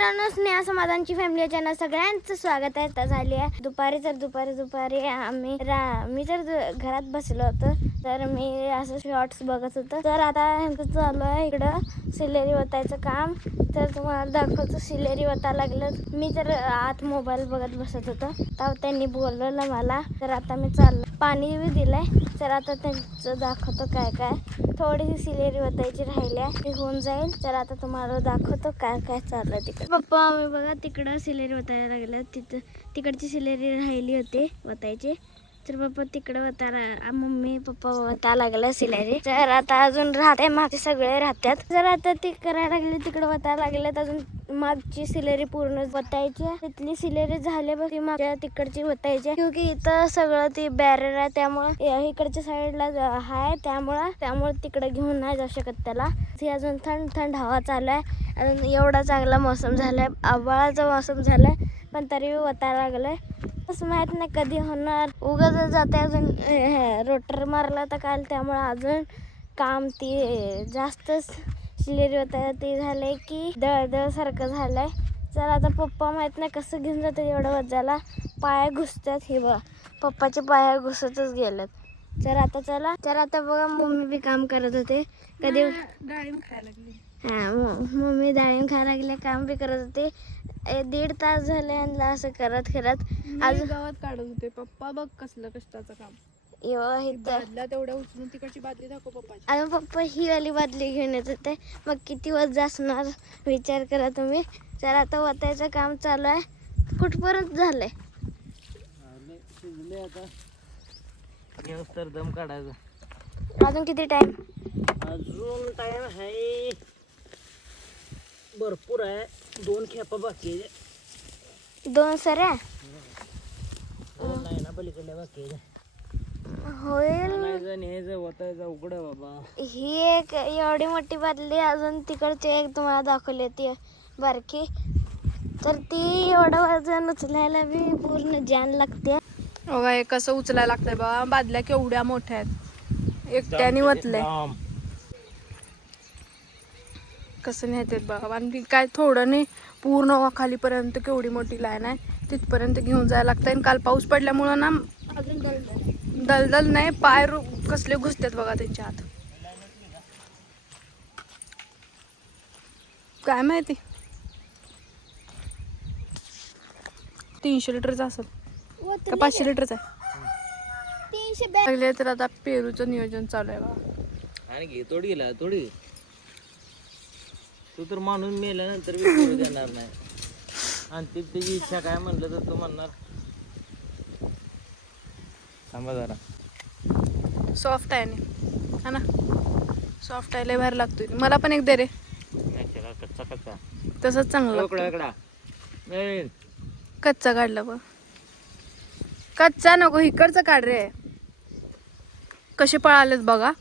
मित्रांनो, Sneha समाधानची family channel सगळ्यांचं स्वागत आहे. तर झाली आहे दुपारी आम्ही मी जर घरात बसलो होतो तर मी असं शॉर्ट्स बघत होतो. तर आता ह्यांचं चालू आहे इकडं सिलेरी ओतायचं काम. तर तुम्हाला दाखवतो सिलेरी ओता लागलं. मी तर आत मोबाईल बघत बसत होतो तर त्यांनी बोलवलं मला. तर आता मी चाललो, पाणी बी दिलंय. तर आता त्यांचं दाखवतो काय काय थोडीशी सिलेरी ओतायची राहिली आहे, ती होऊन जाईल. तर आता तुम्हाला दाखवतो काय काय चाललं तिकडे. पप्पा आम्ही बघा तिकडं सिलेरी ओतायला लागलं. तिकडची सिलेरी राहिली होती ओतायची. तर पप्पा तिकडं ओतायला, मम्मी पप्पा ओतायला लागलं सिलेरी. तर आता अजून राहते, मागे सगळे राहतात. जर आता ती करायला लागली तिकडं ओतायला लागले तर अजून मागची सिलेरी पूर्ण ओतायची. तिथली सिलेरी झाली बघ, मागच्या तिकडची ओतायची. क्योंकि इथं सगळं ती बॅरियर आहे त्यामुळे इकडच्या साईडला आहे, त्यामुळे तिकडे घेऊन नाही जाऊ शकत त्याला. ती अजून थंड हवा चालू आहे. अजून एवढा चांगला मोसम झालाय, आभाळाचा मोसम झालाय, पण तरी ओतायला लागलंय. असं माहित नाही कधी होणार. उगाच जाते अजून रोटर मारला तर काल, त्यामुळे अजून काम ती जास्तच सिलेरी ओतायला ते झालंय की दळदळ सारखं झालंय. तर आता पप्पा माहित नाही कसं घेऊन जातात एवढं वजाला. पाया घुसतात, हे बघा पप्पाचे पाया घुसतच गेलेत. तर आता चला, तर आता बघा मम्मी बी काम करत होते. कधी डाळिंब खायला लागली. मम्मी डाळिंब खायला लागले, काम बी करत होते. 1.5 तास झाले यांना असं करत अजून गावात काढत होते. पप्पा बघ कसलं कष्टाचं काम. बादल्या तेवढ्या उचलून तिकडची बादली दाखव पप्पाची. आणि पप्पा ही वाली बादली घेऊन येत होते. मग किती वज असणार विचार करा तुम्ही. तर आता ओतायचं काम चालू आहे. कुठपर्यंत झालंय? तर दम काढायचा. अजून किती टाइम? अजून टाइम आहे भरपूर आहे. 2 खेपा बाकी आहे. 2 सऱ्या नाही ना, पलीकडल्या बाकी आहे. होईल. न्यायचं ओतायचं उघड बाबा. ही एक एवढी मोठी बादली, अजून तिकडची एक तुम्हाला दाखवली ती बारकी. तर ती एवढं वजन उचलायला बी पूर्ण जान लागते. बघा हे कसं उचलायला लागतंय बघा. बादल्या केवढ्या मोठ्या आहेत, एकट्याने ओतलंय. कसं नेतात बघा. आणि काय थोडं नाही, पूर्ण खालीपर्यंत केवढी मोठी लाईन आहे, तिथपर्यंत घेऊन जायला लागतंय. आणि काल पाऊस पडल्यामुळं ना अजून दलदल नाही, पाय कसले घुसतात बघा त्यांच्या हात. काय माहिती 300 लिटरचा असत का 500 लिटरचा आहे. 300 लागले. तर आता पेरूचं नियोजन चालू आहे बघा. आणि घे तोडी गेला तोडी. तू तर माणूस मेल्यानंतर बी करू देणार नाही. आणि त्याची इच्छा काय म्हणलं तर तू म्हणणार थांबा जरा. सॉफ्ट आहे ना, सॉफ्ट आहे, लय बाहेर लागतोय. मला पण एक दे रे. कच्चा कच्चा तसंच चांगलं इकडा लागतं. इकडा नाही कच्चा काढला बघ. कच्चा नको, इकडचं काढ रे. कसे पळालेत बघा.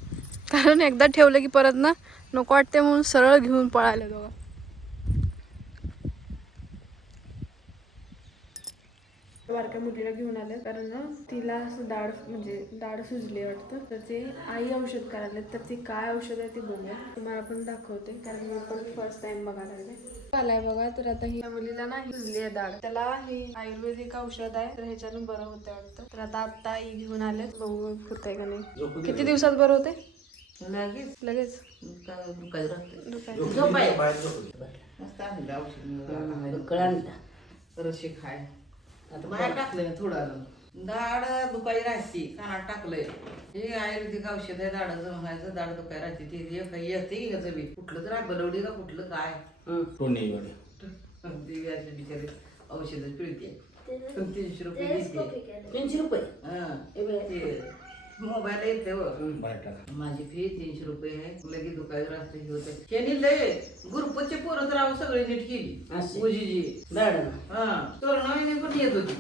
कारण एकदा ठेवलं की परत ना नको वाटते, म्हणून सरळ घेऊन पळाले बघा. बारक्या मुलीला घेऊन आले कारण ना तिला असं दाढ सुजली वाटतं. तर ते आई औषध करायला, तर ती काय औषध आहे ते बघूया, तुम्हाला पण दाखवते. कारण मी पण फर्स्ट टाइम बघायला लागले. आलाय बघा. तर आता ही मुलीला ना सुजली आहे दाढ, त्याला ही आयुर्वेदिक औषध आहे, तर ह्याच्यानं बरं होतंय वाटतं. तर आता आई घेऊन आले, बघू होतंय का नाही. किती दिवसात बरं होते? लगेच बाहेर टाकलंय ना थोडं. दाढ दुखायला राहते, कानात टाकलंय. हे आयुर्वेदिक औषध आहे, दाढ जमायचं, दाढ दुखायला राहते. ते येते ह्याचं बी कुठलं तर आहे, बलवडी का कुठलं काय ते असे बिचारे औषध पिळते. 300 रुपये देते. 300 रुपये. मोबाईल येते माझी फी 300 रुपये आहे. लगेच दुखायला राहते. हे होतं त्यांनी लय गुरुपचे पोरं तर आहो सगळे नीट केली. उजीजी तोरणाने पण येत होती.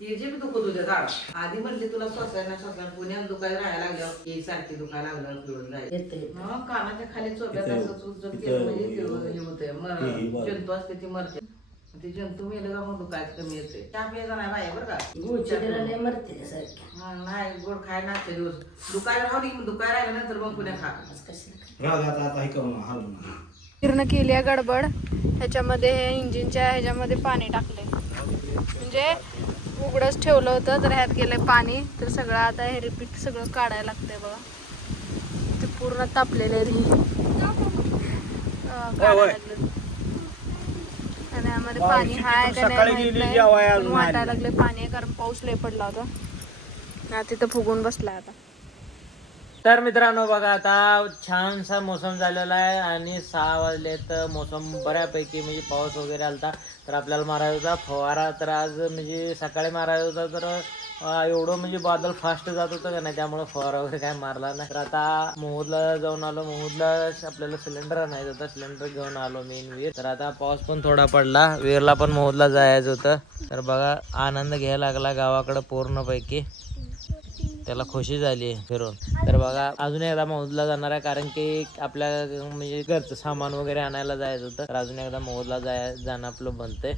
ते जे बी दुखत होत्या दाढ. आधी म्हणले तुला स्वसायला पुण्यात दुखायला राहायला लागल्यावर हे सारखे दुखायला लागल्यावर पिळून जायचं. कानाच्या खाली चोप्यात असं केलं म्हणजे हे होतंय. जंतू असते ती मरते. ते जंतू मेलं का मग दुखायचं कमी येते. चहा प्यायचा नाही बाहेर बरं का. नाही गोड खाय नाचते दिवस दुखायला राहू दे. दुखायला राहिल्यानंतर मग पुण्या खा. पूर्ण केली आहे गडबड. ह्याच्यामध्ये इंजिनच्या ह्याच्यामध्ये पाणी टाकले, म्हणजे उघडच ठेवलं होतं तर ह्यात गेलं पाणी. तर सगळं आता हे रिपीट सगळं काढायला लागतंय बघा. ते पूर्ण तापलेले काढायला लागले. आणि यामध्ये पाणी हाय का नाही माहित नाही, पण वाटायला लागले पाणी आहे कारण पाऊस लय पडला होता ना. तिथं फुगून बसला आता. तर मित्रांनो बघा आता छानसा मोसम झालेला आहे आणि 6 वाजले तर मोसम बऱ्यापैकी म्हणजे पाऊस वगैरे आलता. तर आपल्याला मारायचा होता फवारा. तर आज म्हणजे सकाळी मारायचा होता तर एवढं म्हणजे बादल फास्ट जात होतं का नाही, त्यामुळे फवारा वगैरे काय मारला नाही. तर आता मोहूदला जाऊन आलो. मोहूदला आपल्याला सिलेंडर आणायचं होतं, सिलेंडर घेऊन आलो मेन वीर. तर आता पाऊस पण थोडा पडला, वीरला पण मोहूदला जायचं होतं. तर बघा आनंद घ्यायला लागला गावाकडं पूर्णपैकी. त्याला खुशी झाली फिरून. तर बघा अजून एकदा मोहूदला जाणार आहे कारण की आपल्या म्हणजे घरचं सामान वगैरे आणायला जायचं होतं. तर अजून एकदा मोहूदला जाणं आपलं बनतंय.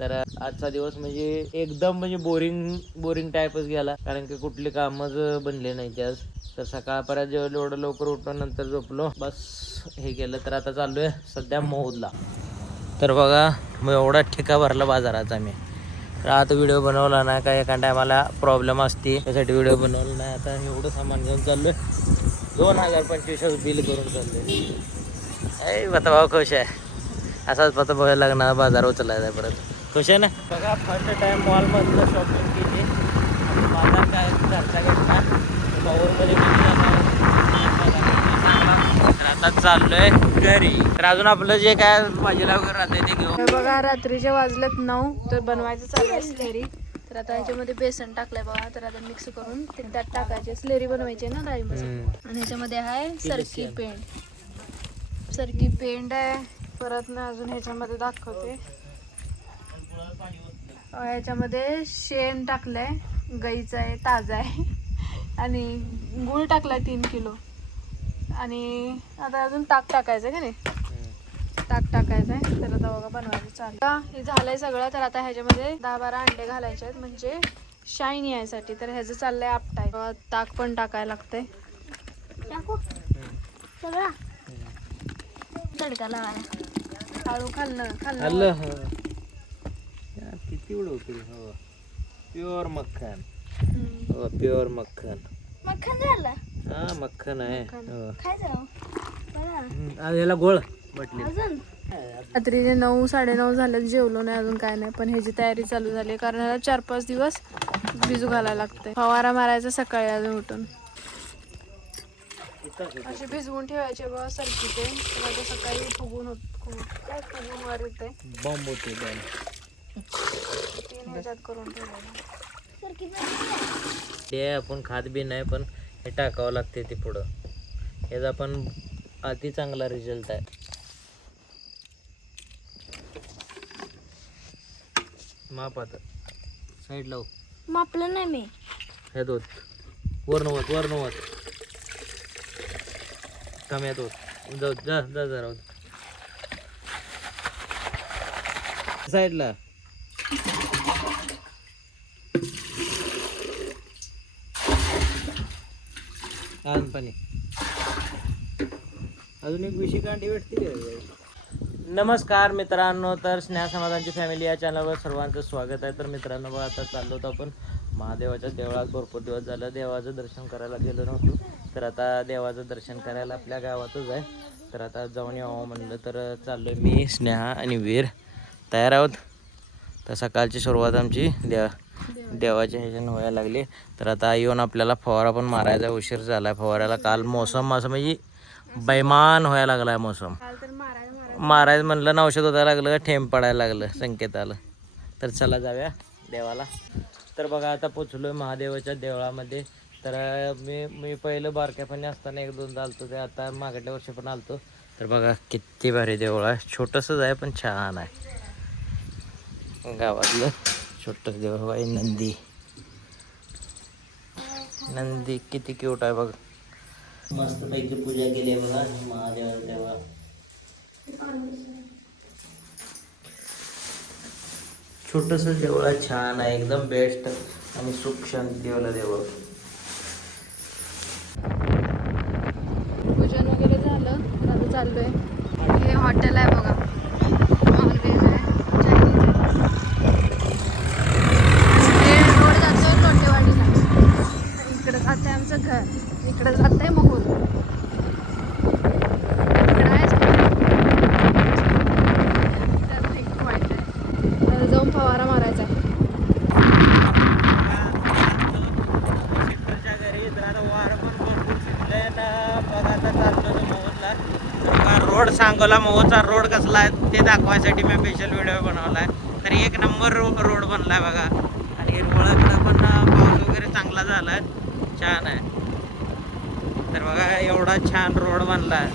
तर आजचा दिवस म्हणजे एकदम म्हणजे बोरिंग टाईपच गेला कारण की कुठली कामच बनले नाही आज. तर सकाळपर्यंत जेवढं एवढं लवकर उठलो, नंतर झोपलो, बस हे केलं. तर आता चाललोय सध्या मोहूदला. तर बघा मग एवढा ठिका भरला बाजारात आम्ही. तर आता व्हिडिओ बनवला नाही का, एका टायमाला प्रॉब्लेम असते त्यासाठी व्हिडिओ बनवला नाही. आता एवढं सामान घेऊन चाललोय, 2025 बिल करून चाललोय. पता भाऊ खुश आहे, असाच पता भाऊ लागणार बाजार उचलायचा आहे परत. खुश आहे ना. बघा फर्स्ट टाइम मॉलमधलं शॉपिंग केली. बाजार काय घरचा घेतला पाऊरमध्ये तर आता चाललोय घरी. तर अजून आपलं जे काय भाजीला वगैरे राहतंय ते घेऊन. बघा रात्रीचे वाजलेत 9, तर बनवायचं चालू आहे स्लेरी. तर आता ह्याच्यामध्ये बेसन टाकलंय बघा. तर आता मिक्स करून ते त्यात टाकायचे. स्लेरी बनवायची आहे ना डाळिंबाची. आणि ह्याच्यामध्ये आहे सरकी पेंड आहे. परत ना अजून ह्याच्यामध्ये दाखवते, ह्याच्यामध्ये शेण टाकलंय, गाईचं आहे, ताजा आहे. आणि गूळ टाकलाय 3 किलो. आणि आता अजून ताक टाकायचं का नाही, ताक टाकायचं आहे. तर आता बघा बनवायचं चालू. हे झालंय सगळं. तर आता ह्याच्यामध्ये 10-12 अंडे घालायचे आहेत म्हणजे शायनी यायसाठी. तर ह्याचं चाललंय आपटाय. ताक पण टाकायला लागतंय. टाकू सगळा तडका लावायला. हळू खाल्लं किती उडवते. हो प्युअर मक्खन. हो प्युअर मक्खन. मक्खन झालं. हा मक्खन आहे. खायचं आज याला गोळ बटली. अजून रात्रीचे 9-9:30 झाले, जेवलो नाही अजून काय नाही. पण ह्याची तयारी चालू झाली कारण ह्याला 4-5 दिवस भिजू घालायला लागते. फवारा मारायचा सकाळी अजून उठून. असे भिजवून ठेवायचे बघा सरकी ते. आता सकाळी फुगून वर येते. बॉम्ब होते बॉम्ब. 3 ह्याच्यात करून ठेवलं. ते आपण खात बी नाही, पण हे टाकावं लागते ते पुढं. ह्याचा पण अति चांगला रिझल्ट आहे. माप आता साईड लाव. मापलं नाही मी. हे दोत वरनवत कम्यात होत जाऊ जा जरा साईडला. पाणी अजून एक विषय कांडी भेटते. नमस्कार मित्रांनो, तर स्नेहा समाधानची फॅमिली या चॅनलवर सर्वांचं स्वागत आहे. तर मित्रांनो बघा आता चाललो होतो आपण महादेवाच्या देवळात. भरपूर दिवस झालं देवाचं दर्शन करायला गेलो नव्हतो. तर आता देवाचं दर्शन करायला आपल्या गावातच आहे. तर आता जाऊन यावं म्हणलं. तर चाललोय मी, स्नेहा आणि वीर तयार आहोत. तर सकाळची सुरुवात आमची देवाच्या ह्याच्यानं व्हायला लागली. तर आता येऊन आपल्याला फवारा पण मारायचा उशीर झाला आहे. फवाऱ्याला काल मोसम असं म्हणजे बैमान व्हायला लागला आहे मोसम. मारायचं म्हणलं ना, औषध होतायला लागलं, ठेंब पडायला लागलं, संकेत आलं. तर चला जाऊया देवाला. तर बघा आता पोचलो महादेवाच्या देवळामध्ये. तर मी पहिलं बारक्यापणी असताना 1-2दा आलतो. ते आता मागच्या वर्षी पण आलतो. तर बघा किती भारी देवळ आहे. छोटंसंच आहे पण छान आहे. गावातलं छोटंच देवळ आहे. नंदी किती क्यूट आहे बघ. मस्त पैकी पूजा केली आहे बघा महादेवाच्या देवळात. छोटस देवळ आहे, छान आहे, एकदम बेस्ट आणि सुख शांती देवला देवळ. पूजन वगैरे झालं. आता चाललोय. हे हॉटेल आहे बघा, नॉनव्हेज आहे, चायनीज आहे. हे रोड जातोय लोटेवाडीला. इकडे जाते आमचं घर, इकडे जाते मोहोळ. इकडे आहेच खूप वाईट आहे. जाऊन फवारा मारायचा आहे. रोड सांगोला मोहोचा रोड कसला आहे ते दाखवायसाठी मी स्पेशल व्हिडिओ बनवलाय. तर एक नंबर रोड बनलाय बघा. आणि हिरवळाकडे पण पाऊस वगैरे चांगला झालाय, छान आहे. तर बघा एवढा छान रोड बनलाय.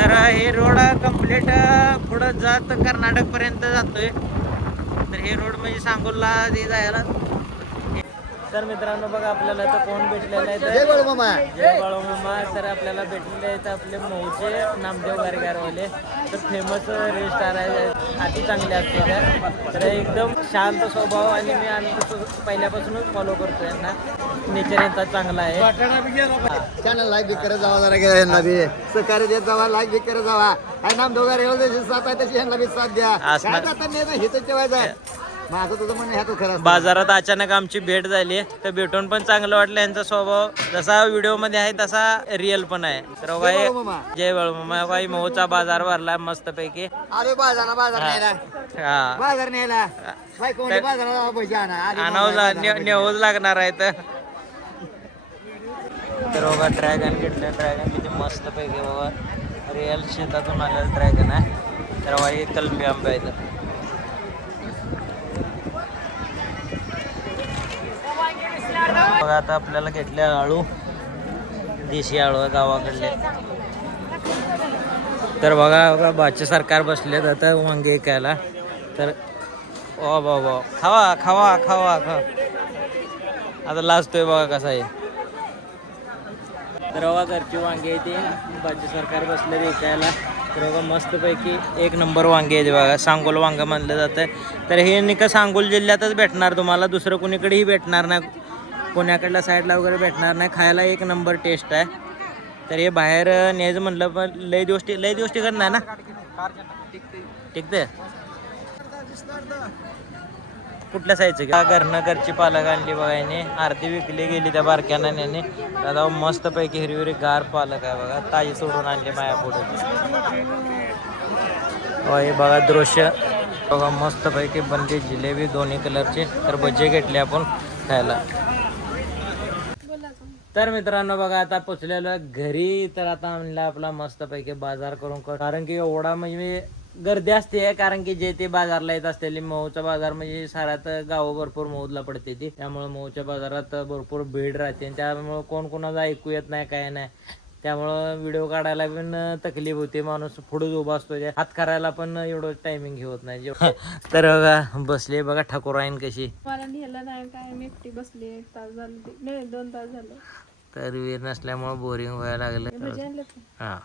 तर हे रोड कम्प्लीट पुढं जात कर्नाटक पर्यंत जातोय. तर हे रोड म्हणजे सांगोला जायला. तर मित्रांनो बघा आपल्याला तर कोण भेटलेलं आहे, जय बाळूमामा. तर आपल्याला भेटलेले आहेत आपले मोहचे नामदेव गारगारवाले. तर फेमस रेस्टॉरंट आहे, अति चांगले असते. तर एकदम शांत स्वभाव आणि मी पहिल्यापासूनच फॉलो करतो यांना. नेचर यांचा चांगला आहे. चॅनल लाईक बी करत जावा, जरा गेला यांना बी सहकार्य देत जावा, लाईक बी करत जावा. काय नाम दोघा रेवल जशी साथ आहे तशी यांना बी साथ द्या. काय जाता नाही हे तर ठेवायचं. माझं तुझं म्हणणं ह्या तू खरं. बाजारात अचानक आमची भेट झाली, तर भेटून पण चांगलं वाटलं. यांचा स्वभाव जसा व्हिडिओ मध्ये आहे तसा रिअल पण आहे. तर जय बाळूमामा. बाई मोहचा बाजार भरला मस्त पैकी. अरे बाजार न्यायला, हा बाजार न्यायला बाई कोणी बाजाराला पैसे नेऊच लागणार आहे. तर बघा ड्रॅगन घेतलं. ड्रॅगन किती मस्त पैकी बाबा, रिअल शेतातून आलेलं ड्रॅगन आहे. तर बाई कलमी आंबे आहेत. बघा आता आपल्याला घेतले आळू, देशी आळू आहे गावाकडले. तर बघा बाचे सरकार बसले आता वांगे ऐकायला. तर ओ बाबा खावा खावा खावा खा. आता लाजतोय बघा कसा आहे. तर बघा घरची वांगे आहे ते बाचे सरकार बसले विकायला. तर बघा मस्तपैकी एक नंबर वांगे आहेत बघा. सांगोल वांगा मानलं जातं. तर हे निका सांगोल जिल्ह्यातच भेटणार तुम्हाला, दुसरं कुणीकडेही भेटणार नाही, पुण्याकडल्या साईडला वगैरे भेटणार नाही. खायला एक नंबर टेस्ट आहे. तर हे बाहेर न्यायचं म्हणलं पण लय दिवस टिकत नाही ना. टिकते कुठल्या साईजचं का घरनं घरची पालक आणली बघा याने. आरती विकली गेली त्या बारक्यानं याने. दादा मस्त पैकी हिरवी गार पालक आहे बघा, ताजी सोडून आणली माया पुढे. हे बघा दृश्य बघा मस्त पैकी बनली जिलेबी दोन्ही कलरचे. तर भजे घेतले आपण खायला. तर मित्रांनो बघा आता पोचलेलो घरी. तर आता म्हणलं आपला मस्त पैकी बाजार करून कारण की एवढा म्हणजे गर्दी असते. कारण की जे ते बाजारला येत असलेली मोहचा बाजार म्हणजे साऱ्यात गावं भरपूर मोहला पडते ती. त्यामुळे मोहच्या बाजारात भरपूर भीड राहते. त्यामुळे कोण कोणाला ऐकू येत नाही काय नाही. त्यामुळं व्हिडिओ काढायला पण तकलीफ होते. माणूस पुढे उभा असतो, हात करायला पण एवढं टायमिंग होत नाही. तर बघा बसले बघा ठाकूराईन कशी. मला नेलं नाही काय, मी एकटी बसली. 1 तास झाले, नाही 2 तास झालं. तर वीर नसल्यामुळे बोरिंग व्हायला लागलं. हा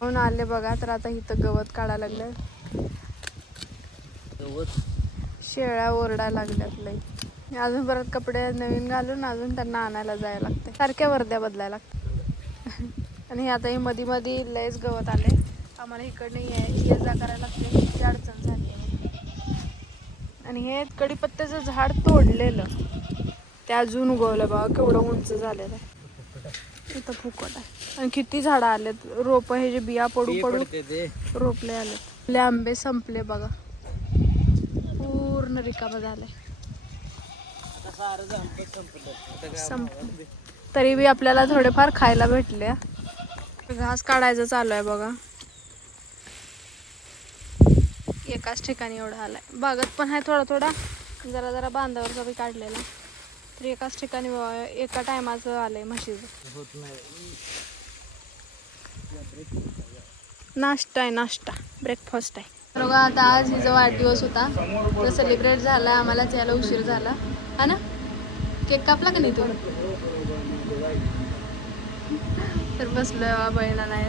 म्हणून आले बघा. तर आता इथं गवत काढायला लागलं. शेळ्या ओरडायला लागल्यात लई. अजून परत कपडे नवीन घालून अजून त्यांना आणायला जायला लागते. सारख्या वर्द्या बदलायला लागतात. आणि आता हे मध्ये मध्ये लयच गवत आले. आम्हाला इकडनं ये जा करायला लागते, किती अडचण झाली आहे. आणि हे कडीपत्त्याचं झाड तोडलेलं ते अजून उगवलं बघा, केवढं उंच झालेलं आहे. इथं फुकट आहे. आणि किती झाडं आलेत. रोप हे जे बिया पडू पडू रोपले आलेत. आंबे संपले बघा, पूर्ण रिकामं झालंय. संपले तरी बी आपल्याला थोडेफार खायला भेटले. घास काढायचं चालू आहे बघा. एकाच ठिकाणी एवढा आलाय. बागत पण आहे थोडा थोडा, जरा जरा बांधावरचा बी काढलेला. तर एकाच ठिकाणी एका टायमाचं आलंय म्हशीचं. नाश्ता आहे, नाश्ता ब्रेकफास्ट आहे. बघा आता आज हिचा वाढदिवस होता, तर सेलिब्रेट झाला. आम्हालाच यायला उशीर झाला हा ना. केक कापला का नाही तू? तर बसलोय बहिणा नाही